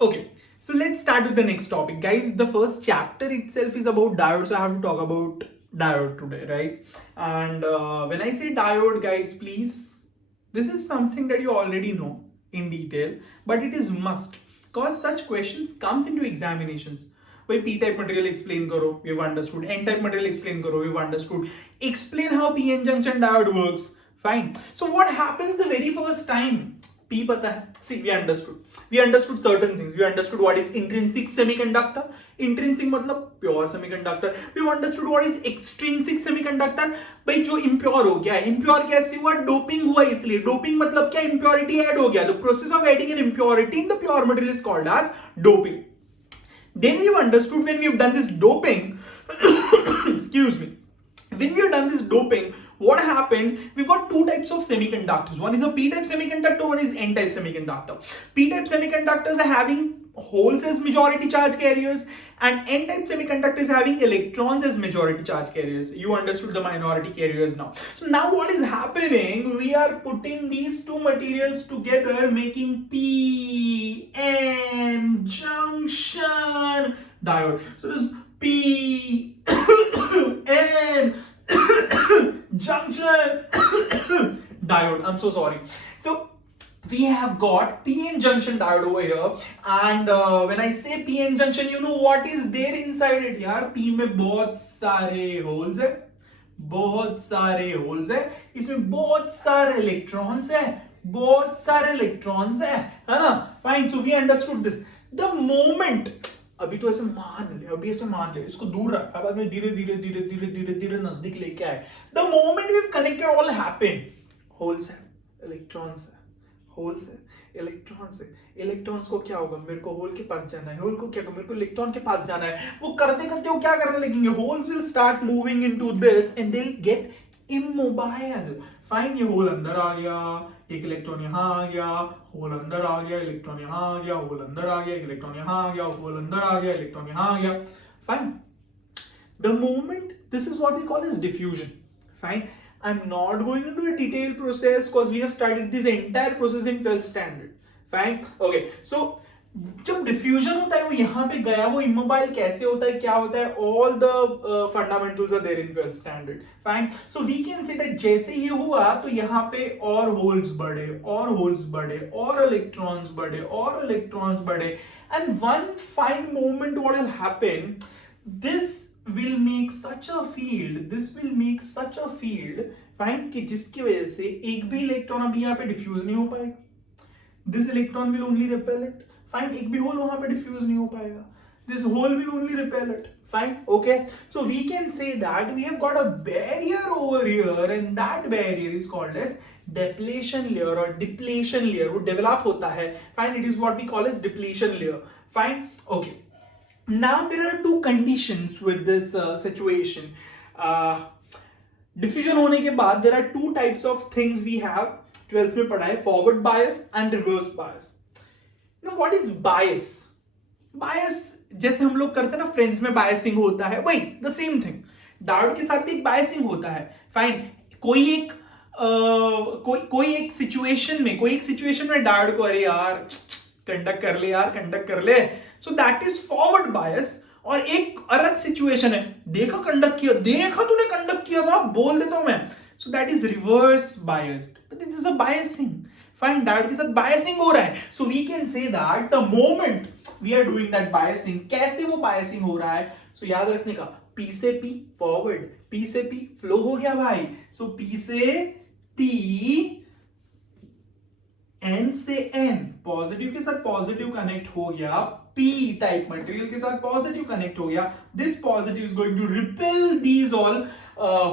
Okay, so let's start with the next topic, guys. The first chapter itself is about diode, so I have to talk about diode today, right? And when I say diode, guys, please, this is something that you already know in detail, but it is must because such questions comes into examinations. भाई p-type material explain करो, we've understood. n-type material explain करो, we've understood. Explain how p-n junction diode works. Fine. So what happens the very first time? P पता है. See, we understood. We understood certain things. We understood what is intrinsic semiconductor. Intrinsic मतलब pure semiconductor. We understood what is extrinsic semiconductor. भाई जो impure हो गया, impure कैसे हुआ? Doping हुआ इसलिए. Doping मतलब क्या? Impurity add हो गया. The process of adding an impurity in the pure material is called as doping. Then we've understood when we've done this doping, excuse me, when we have done this doping, what happened? We've got two types of semiconductors. One is a p-type semiconductor, one is n-type semiconductor. P-type semiconductors are having holes as majority charge carriers, and n-type semiconductor is having electrons as majority charge carriers. You understood the minority carriers now. So now what is happening? We are putting these two materials together, making p-n junction diode. So this p n junction diode. I'm so sorry. So we have got p-n junction diode over here, and when I say p-n junction, you know what is there inside it यार? p में बहुत सारे holes है, बहुत सारे holes है, इसमें बहुत सारे electrons है, बहुत सारे electrons है ना? Fine. So we understood this. The moment अभी तो ऐसे मान ले, अभी ऐसे मान ले, इसको दूर रख, बाद में धीरे धीरे धीरे धीरे धीरे धीरे नजदीक लेके आए. The moment we've connected all happen. Holes है, electrons है, होल्स है, इलेक्ट्रॉन्स है. इलेक्ट्रॉन्स को क्या होगा? मेरे को होल के पास जाना है. होल को क्या होगा? मेरे को इलेक्ट्रॉन के पास जाना है. वो करते करते वो क्या करने लगेंगे? Holes will start moving into this and they will get immobile. Fine. ये होल अंदर आ गया, एक इलेक्ट्रॉन यहां आ गया, होल अंदर आ गया, इलेक्ट्रॉन यहां आ गया, होल अंदर आ गया, इलेक्ट्रॉन यहां आ गया, होल अंदर आ गया, इलेक्ट्रॉन यहां आ गया. Fine. The moment, this is what we call as diffusion. Fine. I'm not going into a detailed process because we have studied this entire process in 12th standard. Fine. Okay. So जब diffusion होता है वो यहाँ पे गया, वो immobile कैसे होता है, क्या होता है, all the fundamentals are there in 12th standard. Fine. So we can say that जैसे ये हुआ तो यहाँ पे और holes बढ़े, और holes बढ़े, और electrons बढ़े, और electrons बढ़े, and one fine moment what will happen, this will make such a field, fine, कि जिसकी वजह से एक भी इलेक्ट्रॉन अभी यहाँ पे डिफ्यूज नहीं हो पाएगा. This electron will only repel it. Fine. एक भी होल वहां पे डिफ्यूज नहीं हो पाएगा. This hole will only repel it. Fine. Okay. So we can say that we have got a barrier over here, and that barrier is called as depletion layer or depletion layer. वो develop होता है. Fine. It is what we call as depletion layer. Fine. Okay. Now there are two conditions with this situation. Diffusion होने के बाद there are two types of things we have. 12th में पढ़ा है, forward bias and reverse bias. Now what is bias? Bias जैसे हम लोग करते हैं ना, फ्रेंड्स में बायसिंग होता है, वही the same thing. डायोड के साथ भी एक बायसिंग होता है. फाइन. कोई एक सिचुएशन में डायोड को अरे यार कंडक्ट कर ले यार, कंडक्ट कर ले, सो दैट इज फॉरवर्ड बायस. और एक अलग सिचुएशन है, देखा कंडक्ट किया, देखा तूने कंडक्ट किया ना, बोल देता हूं मैं, so that is reverse biased. But this is a biasing. Fine. Diode के साथ बायसिंग हो रहा है. So we can say that the moment we are doing that biasing, कैसे वो बायसिंग हो रहा है, सो याद रखने का, पी से पी फॉरवर्ड, पी से पी फ्लो हो गया भाई. सो पी से पी, एन से एन, पॉजिटिव के साथ पॉजिटिव कनेक्ट हो गया, पी टाइप मटेरियल के साथ पॉजिटिव कनेक्ट हो गया. This positive is going to repel these all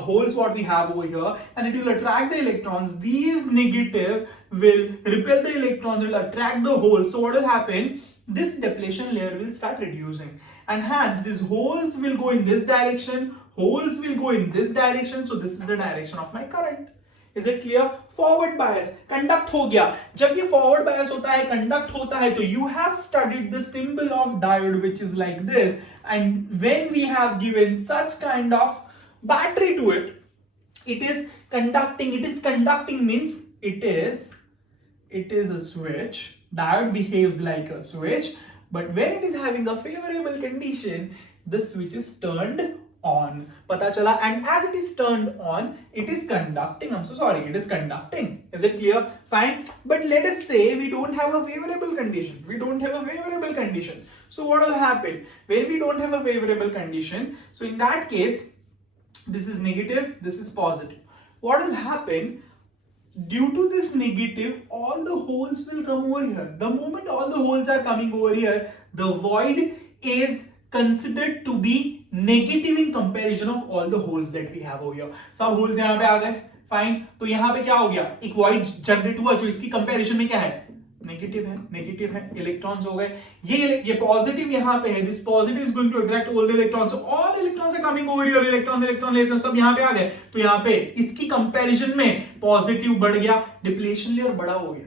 holes what we have over here, and it will attract the electrons. These negative will repel the electrons, will attract the holes. So what will happen? This depletion layer will start reducing, and hence these holes will go in this direction, holes will go in this direction. So this is the direction of my current. Is it clear? Forward bias. Conduct हो गया. जब ये forward bias होता है, conduct होता है, तो you have studied the symbol of diode which is like this, and when we have given such kind of battery to it, it is conducting. It is conducting means it is a switch. Diode behaves like a switch. but when it is having a favorable condition, the switch is turned on. पता चला, and as it is turned on, it is conducting. I'm so sorry, it is conducting. Is it clear? Fine. But let us say we don't have a favorable condition. We don't have a favorable condition. So what will happen when we don't have a favorable condition? So in that case, this is negative, this is positive. What will happen? Due to this negative, all the holes will come over here. The moment all the holes are coming over here, the void is considered to be negative in comparison of all the holes that we have over here. सब holes यहाँ पे आ गए, fine. तो यहाँ पे क्या हो गया, एक void generate हुआ जो इसकी comparison में क्या है, नेगेटिव है, इलेक्ट्रॉन्स हो गए, ये पॉजिटिव यहाँ पे है, this positive is going to attract all the electrons, all electrons are coming over here, electron सब यहाँ पे आ गए, तो यहाँ पे इसकी कंपैरिजन में पॉजिटिव बढ़ गया, डिप्लेशन लेयर बड़ा हो गया.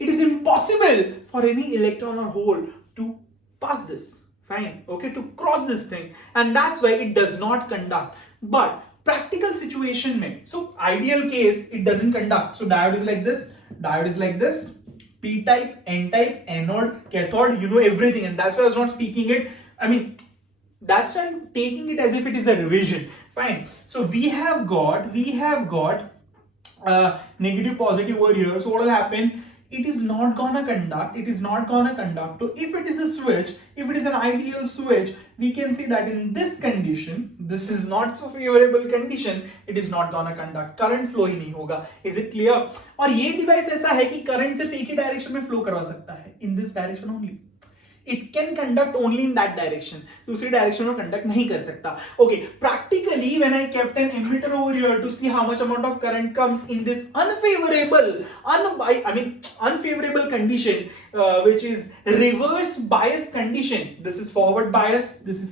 It is impossible for any electron or hole to pass this, fine, okay, to cross this thing, and that's why it does not conduct. But practical situation mein, so ideal case it doesn't conduct, so diode is like this, p type, n type, anode, cathode, you know everything, and that's why I was not speaking it, I mean that's why I'm taking it as if it is a revision. Fine, so we have got negative positive over here, so what will happen, it is not gonna conduct. So if it is a switch, if it is an ideal switch, we can see that in this condition, this is not so favorable condition, it is not gonna conduct, current flow ही नहीं होगा. Is it clear? और ये device ऐसा है कि current सिर्फ एक ही direction में फ्लो करवा सकता है, in this direction only. It can conduct only in that direction, दूसरी डायरेक्शन में कंडक्ट नहीं कर सकता. Okay, practically when I kept an emitter over here to see how much amount of current comes in this unfavorable condition, which is reverse bias condition. This is forward bias, this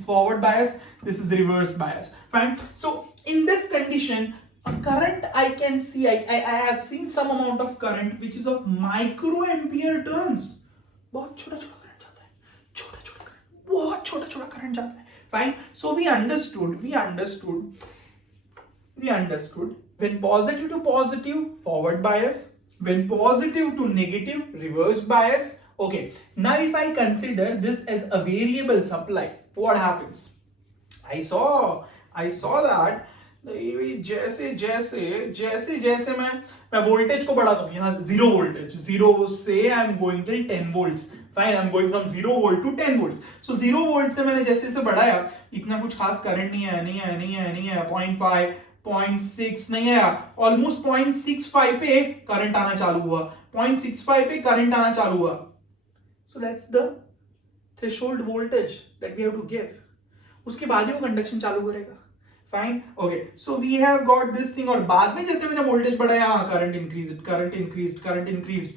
is reverse bias. Fine. So in this condition, a current I can see, I have seen some amount of current which is of microampere terms. बहुत छोटा current जाता है. Fine. So we understood when positive to positive, forward bias, when positive to negative, reverse bias. Okay, now if I consider this as a variable supply, what happens? I saw that जैसे मैं voltage को बढ़ाता हूँ, यहाँ zero voltage, zero से I am going till 10 volts. Fine, I am going from 0 volt to 10 volt. So 0 volt से मैंने जैसे बढ़ाया, इतना कुछ खास करंट नहीं आया, 0.5, 0.6 नहीं आया, ऑलमोस्ट 0.65 पे करंट आना चालू हुआ, 0.65 पे करंट आना चालू हुआ. So that's the threshold voltage that we have to give. उसके बाद ही वो कंडक्शन चालू करेगा. Fine, okay, so we have got this thing. और बाद में जैसे मैंने वोल्टेज बढ़ाया, current increased.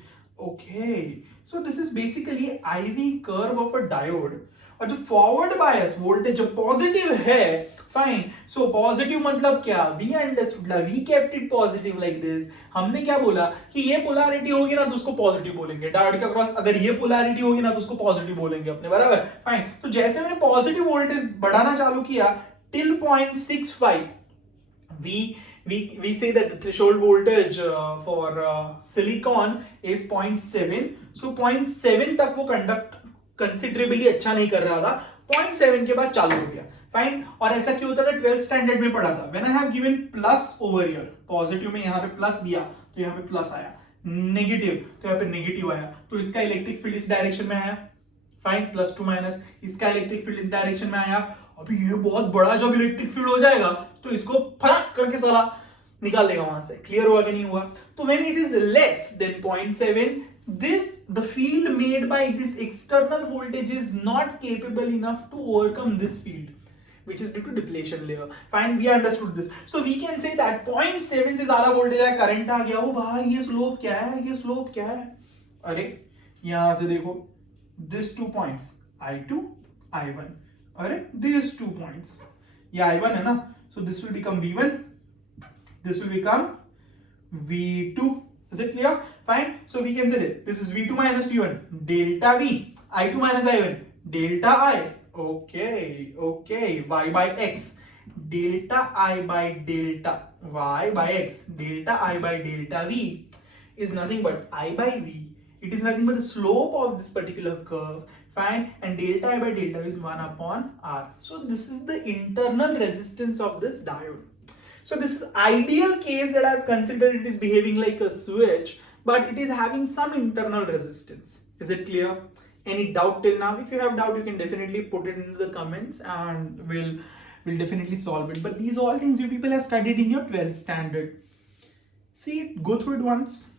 Okay, so this is basically IV curve of a diode. और जो फॉरवर्ड बायस वोल्टेज जो पॉजिटिव है, फाइन, सो पॉजिटिव मतलब क्या, we understood, we kept it positive like this. हमने क्या बोला कि ये पोलैरिटी होगी ना तो उसको पॉजिटिव बोलेंगे, डायोड का क्रॉस अगर ये पोलैरिटी होगी ना तो उसको पॉजिटिव बोलेंगे अपने, बराबर. फाइन, तो जैसे मैंने पॉजिटिव वोल्टेज बढ़ाना चालू किया till 0.65, we say that the threshold voltage for silicon is 0.7. so 0.7 तक वो कंडक्ट कंसिडरेबली अच्छा नहीं कर रहा था, 0.7 के बाद चालू हो गया. फाइन, और ऐसा क्यों होता था, 12th स्टैंडर्ड में पढ़ा था. When I have given plus over here, positive में यहाँ पे प्लस दिया तो यहाँ पे प्लस आया, नेगेटिव तो यहाँ पे नेगेटिव आया, तो इसका इलेक्ट्रिक फील्ड इस डायरेक्शन में आया. फाइन, प्लस टू माइनस, इसका इलेक्ट्रिक फील्ड इस डायरेक्शन में आया. अभी ये बहुत बड़ा जब इलेक्ट्रिक फील्ड हो जाएगा तो इसको फटक करके साला निकाल देगा वहां से. क्लियर हुआ कि नहीं हुआ? तो when it is less than 0.7, the field made by this external voltage is not capable enough to overcome this field, which is due to depletion layer. Fine, we understood this. So we can say that 0.7 से ज्यादा voltage है, current आ गया. ओ भाई, ये slope क्या है? अरे यहां से देखो, this 2 points, I2, I1. अरे these 2 points, ये I1 है ना, so this will become V1, this will become V2. Is it clear? Fine. So we can say that this is V2 minus V1, delta V, I2 minus I1, delta I. Okay, Y by X, delta I by delta Y by X, delta I by delta V is nothing but I by V It is nothing but the slope of this particular curve, fine, and delta I by delta is 1 upon R. So this is the internal resistance of this diode. So this is ideal case that I've considered. It is behaving like a switch, but it is having some internal resistance. Is it clear? Any doubt till now? If you have doubt, you can definitely put it into the comments and we'll definitely solve it. But these all things you people have studied in your 12th standard. See it, go through it once.